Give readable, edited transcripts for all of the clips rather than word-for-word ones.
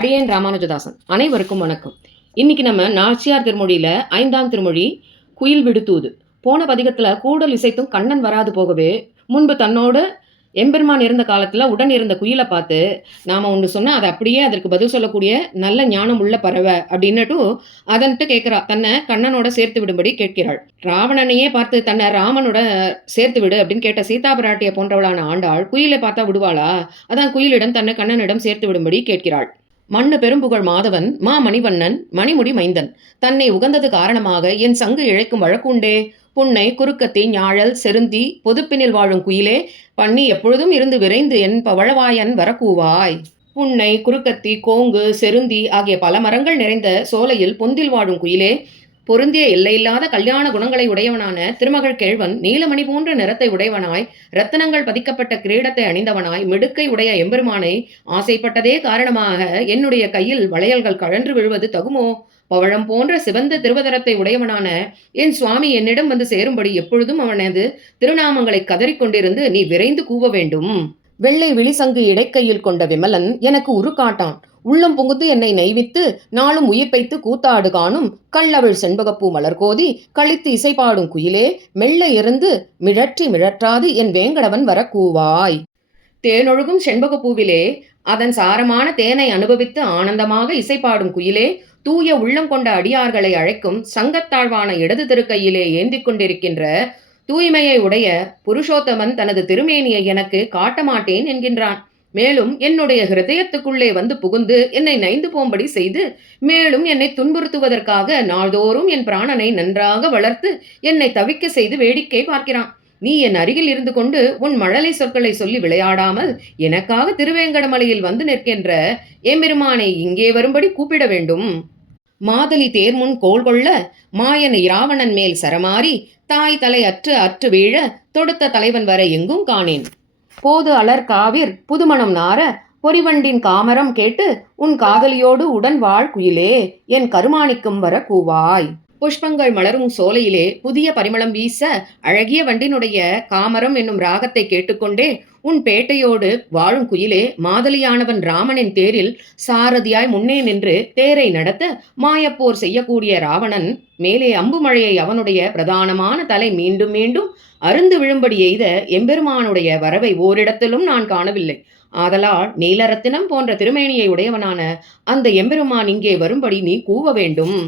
அடியேன் ராமானுஜதாசன். அனைவருக்கும் வணக்கம். இன்னைக்கு நம்ம நாச்சியார் திருமொழியில 5ஆம் திருமொழி குயில் விடுத்தூது. போன பதிகத்துல கூடல் இசைத்தும் கண்ணன் வராது போகவே முன்பு தன்னோடு எம்பெருமான் இருந்த காலத்துல உடன் இருந்த குயிலை பார்த்து நாம ஒன்று சொன்னா அதை அப்படியே அதற்கு பதில் சொல்லக்கூடிய நல்ல ஞானம் உள்ள பறவை அப்படின்னுட்டு அதன்ட்டு கேட்கிறா. தன்னை கண்ணனோட சேர்த்து விடும்படி கேட்கிறாள். ராவணனையே பார்த்து தன்னை ராமனோட சேர்த்து விடு அப்படின்னு கேட்ட சீதா பிராட்டியை போன்றவளான ஆண்டாள் குயிலை பார்த்தா விடுவாளா? அதான் குயிலிடம் தன்னை கண்ணனிடம் சேர்த்து விடும்படி கேட்கிறாள். மண்ணு பெரும்புகழ் மாதவன் மணிவண்ணன் மணிமுடி மைந்தன் தன்னை உகந்தது காரணமாக என் சங்கு இழைக்கும் வழக்குண்டே. புன்னை குறுக்கத்தி ஞாழல் செருந்தி பொதுப்பினில் வாழும் குயிலே பண்ணி எப்பொழுதும் இருந்து விரைந்து என் பவழவாயன் வரக்கூவாய். புன்னை குறுக்கத்தி கோங்கு செருந்தி ஆகிய பல மரங்கள் நிறைந்த சோலையில் பொந்தில் வாழும் குயிலே பொருந்திய எல்லையில்லாத கல்யாண குணங்களை உடையவனான திருமகள் கேழ்வன் நீலமணி போன்ற நிறத்தை உடையவனாய் இரத்தனங்கள் பதிக்கப்பட்ட கிரீடத்தை அணிந்தவனாய் மிடுக்கை உடைய எம்பெருமானை ஆசைப்பட்டதே காரணமாக என்னுடைய கையில் வளையல்கள் கழன்று விழுவது தகுமோ? பவழம் போன்ற சிவந்த திருவதரத்தை உடையவனான என் சுவாமி என்னிடம் வந்து சேரும்படி எப்பொழுதும் அவனது திருநாமங்களை கதறிக்கொண்டிருந்து நீ விரைந்து கூவ வேண்டும். வெள்ளை விழிசங்கு இடைக்கையில் கொண்ட விமலன் எனக்கு உரு காட்டான். உள்ளம் புகுந்து என்னை நெய்வித்து நாளும் உயிர் பைத்து கூத்தாடு காணும் கள்ளவள் செண்பகப்பூ மலர்கோதி கழித்து இசைப்பாடும் குயிலே மெல்ல இருந்து மிழற்றாது என் வேங்கடவன் வர கூவாய். தேனொழுகும் செண்பகப்பூவிலே அதன் சாரமான தேனை அனுபவித்து ஆனந்தமாக இசைப்பாடும் குயிலே தூய உள்ளம் கொண்ட அடியார்களை அழைக்கும் சங்கத்தாழ்வான இடது திருக்கையிலே ஏந்தி கொண்டிருக்கின்ற தூய்மையை உடைய புருஷோத்தமன் தனது திருமேனியை எனக்கு காட்ட மாட்டேன் என்கின்றான். மேலும் என்னுடைய ஹிருதயத்துக்குள்ளே வந்து புகுந்து என்னை நைந்து போம்படி செய்து மேலும் என்னை துன்புறுத்துவதற்காக நாள்தோறும் என் பிராணனை நன்றாக வளர்த்து என்னை தவிக்க செய்து வேடிக்கை பார்க்கிறான். நீ என் அருகில் இருந்து கொண்டு உன் மழலை சொற்களை சொல்லி விளையாடாமல் எனக்காக திருவேங்கடமலையில் வந்து நிற்கின்ற எம்பெருமானை இங்கே வரும்படி கூப்பிட வேண்டும். மாதலி தேர்முன் கோல் கொள்ள மாயன் இராவணன் மேல் சரமாறி தாய் தலை அற்று வீழ தொடுத்த தலைவன் வர எங்கும் காணேன். போது அலர் காவிர் புதுமணம் நார பொறிவண்டின் காமரம் கேட்டு உன் காதலியோடு உடன் வாழ் குயிலே என் கருமாணிக்கும் வர கூவாய். புஷ்பங்கள் மலரும் சோலையிலே புதிய பரிமளம் வீச அழகிய வண்டினுடைய காமரம் என்னும் ராகத்தை கேட்டுக்கொண்டே உன் பேட்டையோடு வாழும் குயிலே மாதலியானவன் ராமனின் தேரில் சாரதியாய் முன்னே நின்று தேரை நடத்த மாயப்போர் செய்யக்கூடிய ராவணன் மேலே அம்பு மழையை அவனுடைய பிரதானமான தலை மீண்டும் மீண்டும் அருந்து விழும்படி எய்த எம்பெருமானுடைய வரவை ஓரிடத்திலும் நான் காணவில்லை. ஆதலால் நீலரத்தினம் போன்ற திருமேனியை உடையவனான அந்த எம்பெருமான் இங்கே வரும்படி நீ கூவ வேண்டும்.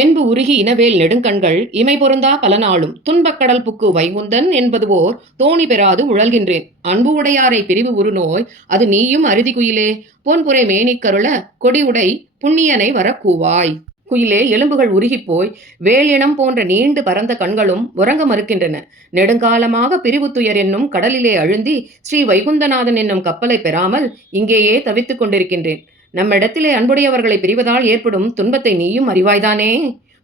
என்பு உருகி இனவேல் நெடுங்கண்கள் இமை பொருந்தா பல நாளும் துன்பக்கடல் புக்கு வைகுந்தன் என்பது ஓர் தோணி பெறாது உழல்கின்றேன். அன்பு உடையாரை பிரிவு உரு நோய் அது நீயும் அருதி குயிலே பொன்புரை மேனிக்கருள கொடி உடை புண்ணியனை வர கூவாய். குயிலே எலும்புகள் உருகிப்போய் வேலினம் போன்ற நீண்டு பரந்த கண்களும் உறங்க மறுக்கின்றன. நெடுங்காலமாக பிரிவு துயர் என்னும் கடலிலே அழுந்தி ஸ்ரீ வைகுந்தநாதன் என்னும் கப்பலை பெறாமல் இங்கேயே தவித்துக் கொண்டிருக்கின்றேன். நம்மிடத்திலே அன்புடையவர்களை பிரிவதால் ஏற்படும் துன்பத்தை நீயும் அறிவாய்தானே.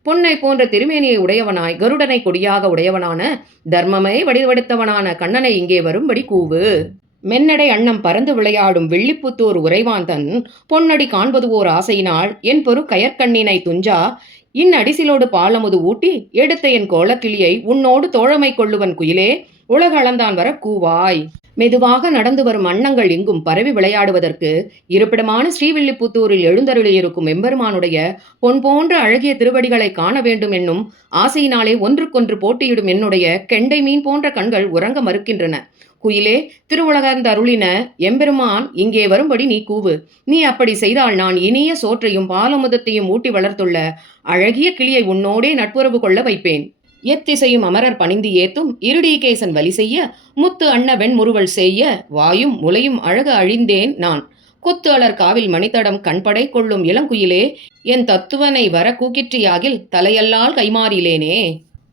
பொன்னை போன்ற திருமேனியை உடையவனாய் கருடனை கொடியாக உடையவனான தர்மமே வடிவெடுத்தவனான கண்ணனை இங்கே வரும்படி கூவு. மென்னடை அன்னம் பறந்து விளையாடும் வெள்ளிப்புத்தூர் உறைவாந்தன் பொன்னடி காண்பது ஓர் ஆசையினால் என் பொறு கயற்கண்ணினை துஞ்சா அடிசிலோடு பாலமுது ஊட்டி எடுத்த என் கோலக்கிளியை உன்னோடு தோழமை கொள்ளுவன் குயிலே உலகளந்தான் வர கூவாய். மெதுவாக நடந்து வரும் அன்னங்கள் எங்கும் பரவி விளையாடுவதற்கு இருப்பிடமான ஸ்ரீவில்லிபுத்தூரில் எழுந்தருளியிருக்கும் எம்பெருமானுடைய பொன் போன்ற அழகிய திருவடிகளை காண வேண்டும் என்னும் ஆசையினாலே ஒன்றுக்கொன்று போட்டியிடும் என்னுடைய கெண்டை மீன் போன்ற கண்கள் உறங்க மறுக்கின்றன. குயிலே திருவுலகந்தருளின எம்பெருமான் இங்கே வரும்படி நீ கூவு. நீ அப்படி செய்தால் நான் இனிய சோற்றையும் பாலமுதத்தையும் ஊட்டி வளர்த்துள்ள அழகிய கிளியை உன்னோடே நட்புறவு கொள்ள வைப்பேன். எத்திசையும் அமரர் பணிந்து ஏத்தும் இருடீகேசன் வலி செய்ய முத்து அன்ன வெண்முறுவல் செய்ய வாயும் முலையும் அழகு அழிந்தேன் நான். கொத்து அலர் காவில் மணித்தடம் கண்படை கொள்ளும் இளங்குயிலே என் தத்துவனை வர கூக்கிற்றியாகில் தலையல்லால் கைமாறிலேனே.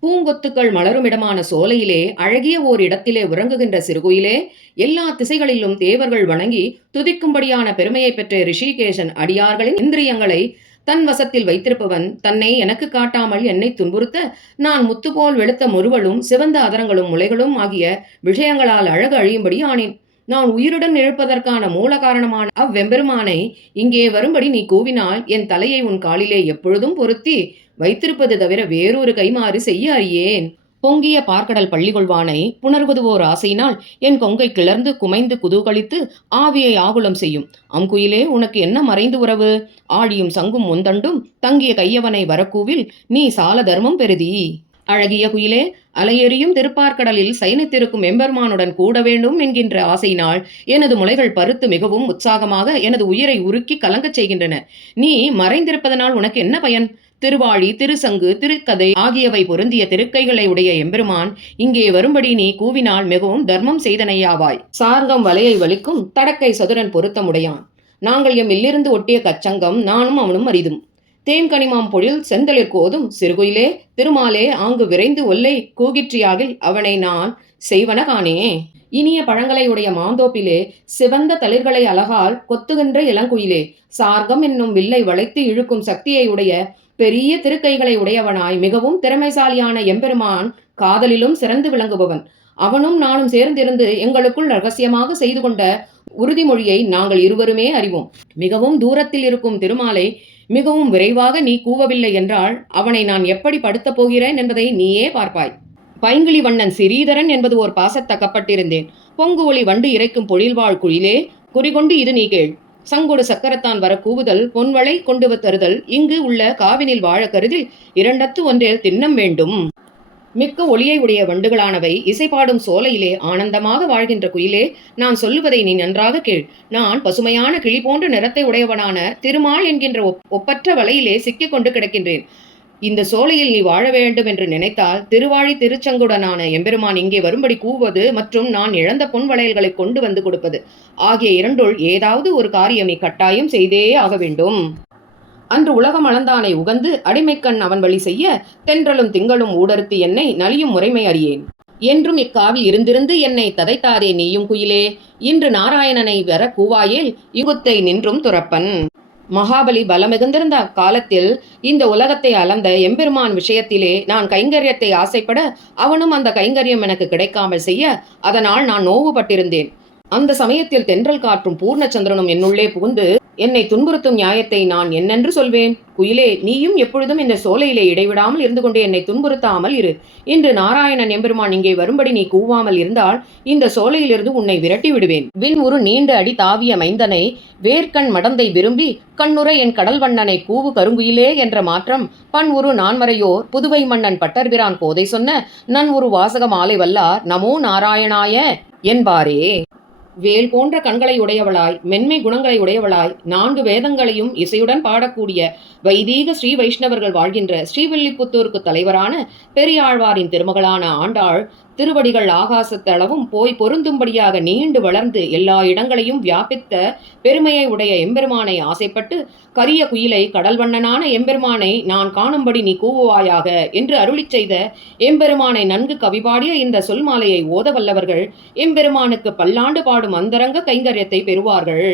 பூங்கொத்துக்கள் மலருமிடமான சோலையிலே அழகிய ஓர் இடத்திலே உறங்குகின்ற சிறுகுயிலே எல்லா திசைகளிலும் தேவர்கள் வணங்கி துதிக்கும்படியான பெருமையை பெற்ற ரிஷிகேசன் அடியார்களின் இந்திரியங்களை தன் வசத்தில் வைத்திருப்பவன் தன்னை எனக்கு காட்டாமல் என்னை துன்புறுத்த நான் முத்துபோல் வெளுத்த முறுவலும் சிவந்த அதரங்களும் முளைகளும் ஆகிய விஷயங்களால் அழகு அழியும்படி ஆனேன். நான் உயிருடன் இழுப்பதற்கான மூல காரணமான அவ்வெம்பெருமானை இங்கே வரும்படி நீ கூவினால் என் தலையை உன் காலிலே எப்பொழுதும் பொருத்தி வைத்திருப்பது தவிர வேறொரு கைமாறு செய்ய அறியேன். பொங்கிய பார்க்கடல் பள்ளி கொள்வானை புணர்வது ஓர் ஆசையினால் என் கொங்கை கிளர்ந்து குமைந்து குதூகலித்து ஆவியை ஆகுலம் செய்யும். அங்குயிலே உனக்கு என்ன மறைந்து உறவு? ஆழியும் சங்கும் முந்தண்டும் தங்கிய கையவனை வரக்கூவில் நீ சால தர்மம் பெறுதி. அழகிய குயிலே, அலையெறியும் திருப்பார்க்கடலில் சயனித்திருக்கும் எம்பெருமானுடன் கூட வேண்டும் என்கின்ற ஆசையினால் எனது முளைகள் பருத்து மிகவும் உற்சாகமாக எனது உயிரை உருக்கி கலங்கச் செய்கின்றன. நீ மறைந்திருப்பதனால் உனக்கு என்ன பயன்? திருவாழி, திருசங்கு, திருக்கதை ஆகியவை பொருந்திய திருக்கைகளை உடைய எம்பெருமான் இங்கே வரும்படி நீ கூவினால் மிகவும் தர்மம் செய்தனையாவாய். சார்கம் வலையை வலிக்கும் தடக்கை சதுரன் பொருத்தமுடையான். நாங்கள் எம் இல்லிருந்து ஒட்டிய கச்சங்கம் நானும் அவனும் அரிதும். தேம்கனிமாம் பொழில் செந்தளிர் கோதும் சிறுகுயிலே திருமாலே ஆங்கு விரைந்து ஒல்லை கூகிற்றியாகில் அவனை நான் செய்வன காணே. இனிய பழங்களை உடைய மாந்தோப்பிலே சிவந்த தளிர்களை அழகால் கொத்துகின்ற இளங்குயிலே, சார்கம் என்னும் வில்லை வளைத்து இழுக்கும் சக்தியை உடைய பெரிய திருக்கைகளை உடையவனாய் மிகவும் திறமைசாலியான எம்பெருமான் காதலிலும் சிறந்து விளங்குபவன். அவனும் நானும் சேர்ந்திருந்து எங்களுக்குள் ரகசியமாக செய்து கொண்ட உறுதிமொழியை நாங்கள் இருவருமே அறிவோம். மிகவும் தூரத்தில் இருக்கும் திருமாலை மிகவும் விரைவாக நீ கூவவில்லை என்றால் அவனை நான் எப்படி படுத்தப் போகிறேன் என்பதை நீயே பார்ப்பாய். பைங்கிளி வண்ணன் சிறீதரன் என்பது ஓர் பாசத்தக்கப்பட்டிருந்தேன். பொங்கு ஒளி வண்டு இறைக்கும் பொழில்வாழ் குயிலே, குறிகொண்டு இது நீ கேள். சங்கொடு சக்கரத்தான் வர கூவுதல் பொன்வளை கொண்டு தருதல் இங்கு உள்ள காவினில் வாழ கருதில் இரண்டத்து ஒன்றில் திண்ணம் வேண்டும். மிக்க ஒளியை உடைய வண்டுகளானவை இசைப்பாடும் சோலையிலே ஆனந்தமாக வாழ்கின்ற குயிலே, நான் சொல்லுவதை நீ நன்றாக கேள். நான் பசுமையான கிளி போன்ற நிறத்தை உடையவனான திருமால் என்கின்ற ஒப்பற்ற வலையிலே சிக்கிக் கொண்டு கிடக்கின்றேன். இந்த சோலையில் நீ வாழ வேண்டும் என்று நினைத்தால் திருவாழி திருச்சங்குடனான எம்பெருமான் இங்கே வரும்படி கூவது மற்றும் நான் இழந்த பொன் வளையல்களை கொண்டு வந்து கொடுப்பது ஆகிய இரண்டுள் ஏதாவது ஒரு காரியம் நீ கட்டாயம் செய்தே ஆக வேண்டும். அன்று உலகம் அளந்தானை உகந்து அடிமைக்கண் அவன் வழி செய்ய தென்றலும் திங்களும் ஊடறுத்து என்னை நலியும் முறைமை அறியேன். என்றும் இக்காவில் இருந்திருந்து என்னை ததைத்தாதே நீயும் குயிலே. இன்று நாராயணனை வர கூவாயேல் யுகத்தை நின்றும் துறப்பன். மகாபலி பலமிகுந்திருந்த அக்காலத்தில் இந்த உலகத்தை அளந்த எம்பெருமான் விஷயத்திலே நான் கைங்கரியத்தை ஆசைப்பட அவனும் அந்த கைங்கரியம் எனக்கு கிடைக்காமல் செய்ய அதனால் நான் நோவுபட்டிருந்தேன். அந்த சமயத்தில் தென்றல் காற்றும் பூர்ணச்சந்திரனும் என்னுள்ளே புகுந்து என்னை துன்புறுத்தும் நியாயத்தை நான் என்னென்று சொல்வேன்? குயிலே, நீயும் எப்பொழுதும் இந்த சோலையிலே இடைவிடாமல் இருந்து கொண்டு என்னை துன்புறுத்தாமல் இரு. இன்று நாராயணன் எம்பெருமான் இங்கே வரும்படி நீ கூவாமல் இருந்தால் இந்த சோலையிலிருந்து உன்னை விரட்டி விடுவேன். விண் ஒரு நீண்ட அடி தாவிய மைந்தனை வேர்க்கண் மடந்தை விரும்பி கண்ணுரை என் கடல் வண்ணனை கூவு கருங்குயிலே என்ற மாற்றம் பண் உரு நான்மறையோர் புதுவை மன்னன் பட்டர்பிரான் கோதை சொன்ன நன் ஒரு வாசக மாலை வல்லார் நமோ நாராயணாய என்பாரே. வேல் போன்ற கண்களை உடையவளாய் மென்மை குணங்களை உடையவளாய் 4 வேதங்களையும் இசையுடன் பாடக்கூடிய வைதீக ஸ்ரீ வைஷ்ணவர்கள் வாழ்கின்ற ஸ்ரீவில்லிபுத்தூருக்கு தலைவரான பெரியாழ்வாரின் திருமகளான ஆண்டாள் திருவடிகள் ஆகாசத்தளவும் போய் பொருந்தும்படியாக நீண்டு வளர்ந்து எல்லா இடங்களையும் வியாபித்த பெருமையை உடைய எம்பெருமானை ஆசைப்பட்டு கரிய குயிலை கடல்வண்ணனான எம்பெருமானை நான் காணும்படி நீ கூவுவாயாக என்று அருளிச் செய்த எம்பெருமானை நன்கு கவிபாடிய இந்த சொல் மாலையை ஓத வல்லவர்கள் எம்பெருமானுக்கு பல்லாண்டு பாடும் அந்தரங்க கைங்கரியத்தை பெறுவார்கள்.